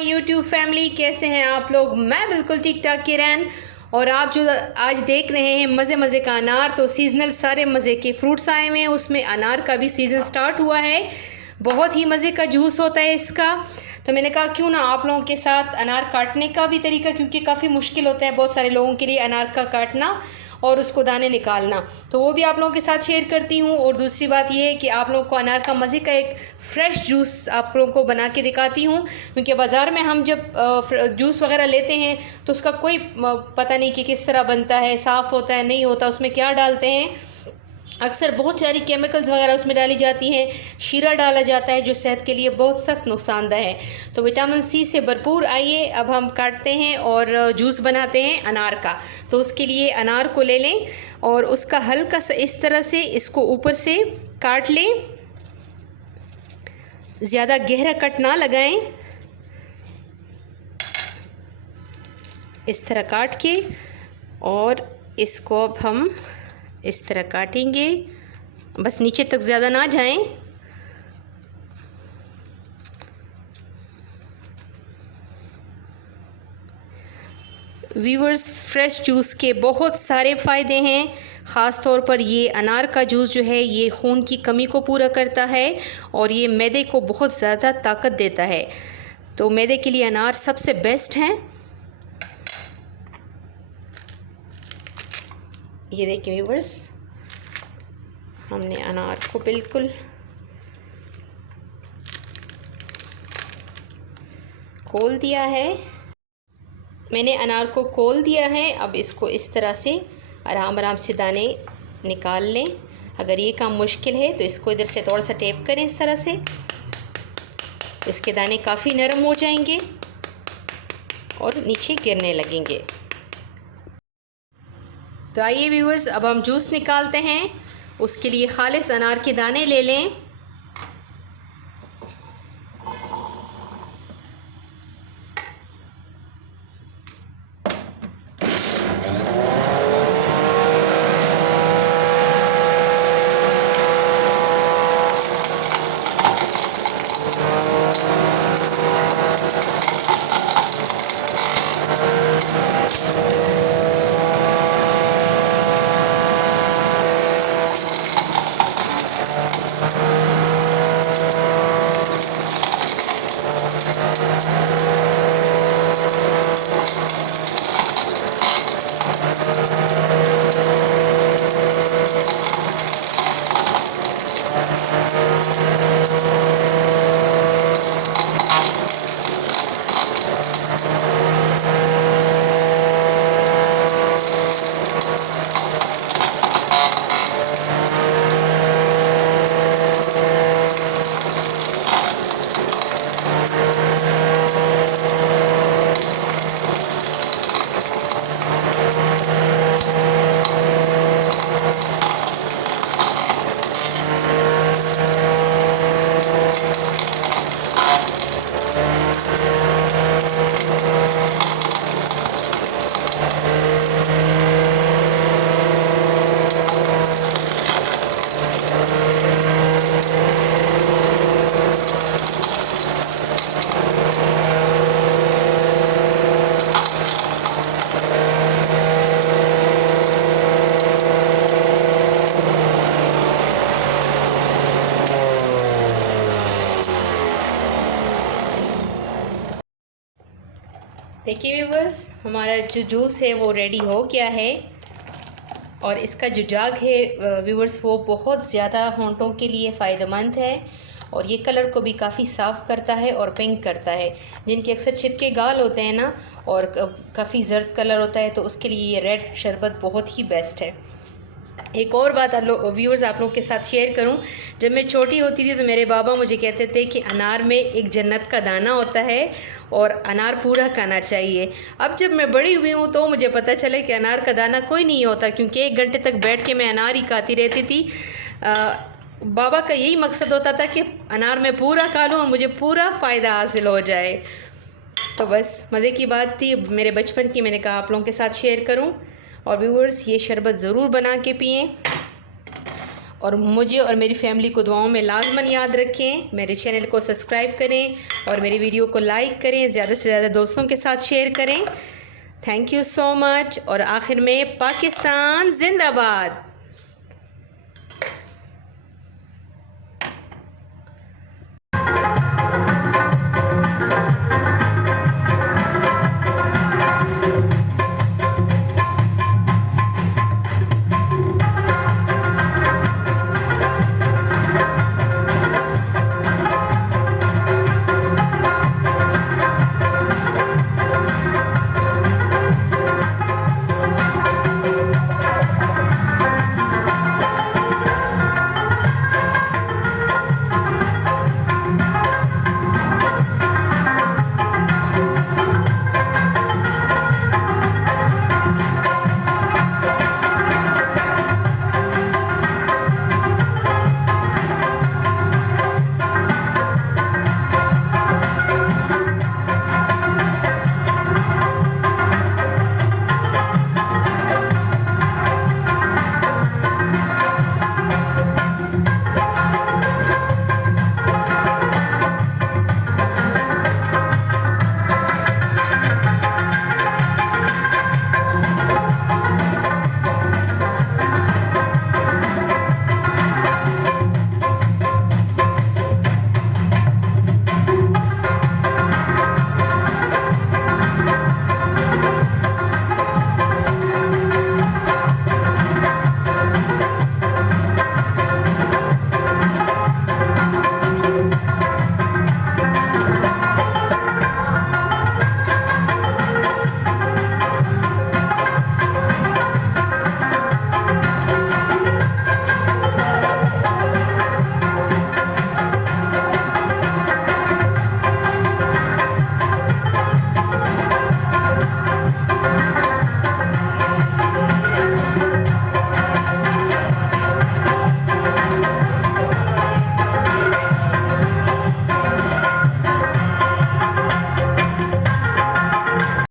My YouTube family, कैसे हैं आप लोग। मैं बिल्कुल ठीक ठाक किरण। और आप जो आज देख रहे हैं मज़े मज़े का अनार, तो सीजनल सारे मज़े के फ्रूट्स आए हुए हैं, उसमें अनार का भी सीज़न स्टार्ट हुआ है। बहुत ही मज़े का जूस होता है इसका। तो मैंने कहा क्यों ना आप लोगों के साथ अनार काटने का भी तरीका, क्योंकि काफ़ी मुश्किल होता है बहुत सारे लोगों के लिए अनार का काटना और उसको दाने निकालना, तो वो भी आप लोगों के साथ शेयर करती हूँ। और दूसरी बात ये है कि आप लोगों को अनार का मज़े का एक फ़्रेश जूस आप लोगों को बना के दिखाती हूँ, क्योंकि बाज़ार में हम जब जूस वगैरह लेते हैं तो उसका कोई पता नहीं कि किस तरह बनता है, साफ़ होता है नहीं होता, उसमें क्या डालते हैं। अक्सर बहुत सारी केमिकल्स वगैरह उसमें डाली जाती हैं, शीरा डाला जाता है जो सेहत के लिए बहुत सख्त नुकसानदेह है। तो विटामिन सी से भरपूर। आइए अब हम काटते हैं और जूस बनाते हैं अनार का। तो उसके लिए अनार को ले लें और उसका हल्का सा इस तरह से इसको ऊपर से काट लें, ज़्यादा गहरा कट ना लगाएं। इस तरह काट के और इसको अब हम इस तरह काटेंगे, बस नीचे तक ज़्यादा ना जाएं। व्यूअर्स, फ्रेश जूस के बहुत सारे फ़ायदे हैं। ख़ास तौर पर ये अनार का जूस जो है ये खून की कमी को पूरा करता है और ये मैदे को बहुत ज़्यादा ताकत देता है। तो मैदे के लिए अनार सबसे बेस्ट हैं। ये देखिए व्यूअर्स, हमने अनार को बिल्कुल खोल दिया है। मैंने अनार को खोल दिया है। अब इसको इस तरह से आराम आराम से दाने निकाल लें। अगर ये काम मुश्किल है तो इसको इधर से थोड़ा सा टेप करें इस तरह से, इसके दाने काफ़ी नरम हो जाएंगे और नीचे गिरने लगेंगे। तो आइए व्यूअर्स, अब हम जूस निकालते हैं। उसके लिए खालिस अनार के दाने ले लें। देखिए व्यूअर्स, हमारा जो जूस है वो रेडी हो गया है। और इसका जो जाग है व्यूअर्स वो बहुत ज़्यादा होंठों के लिए फ़ायदेमंद है और ये कलर को भी काफ़ी साफ़ करता है और पिंक करता है। जिनके अक्सर चिपके गाल होते हैं ना और काफ़ी जर्द कलर होता है, तो उसके लिए ये रेड शरबत बहुत ही बेस्ट है। एक और बात व्यूअर्स आप लोगों के साथ शेयर करूं, जब मैं छोटी होती थी तो मेरे बाबा मुझे कहते थे कि अनार में एक जन्नत का दाना होता है और अनार पूरा खाना चाहिए। अब जब मैं बड़ी हुई हूं तो मुझे पता चला कि अनार का दाना कोई नहीं होता, क्योंकि 1 घंटे तक बैठ के मैं अनार ही खाती रहती थी। बाबा का यही मकसद होता था कि अनार में पूरा खा लूँ और मुझे पूरा फ़ायदा हासिल हो जाए। तो बस मज़े की बात थी मेरे बचपन की, मैंने कहा आप लोगों के साथ शेयर करूं। और व्यूअर्स, ये शरबत ज़रूर बना के पिएं। और मुझे और मेरी फैमिली को दुआओं में लाजमन याद रखें। मेरे चैनल को सब्सक्राइब करें और मेरी वीडियो को लाइक करें, ज़्यादा से ज़्यादा दोस्तों के साथ शेयर करें। Thank you so much. और आखिर में पाकिस्तान जिंदाबाद।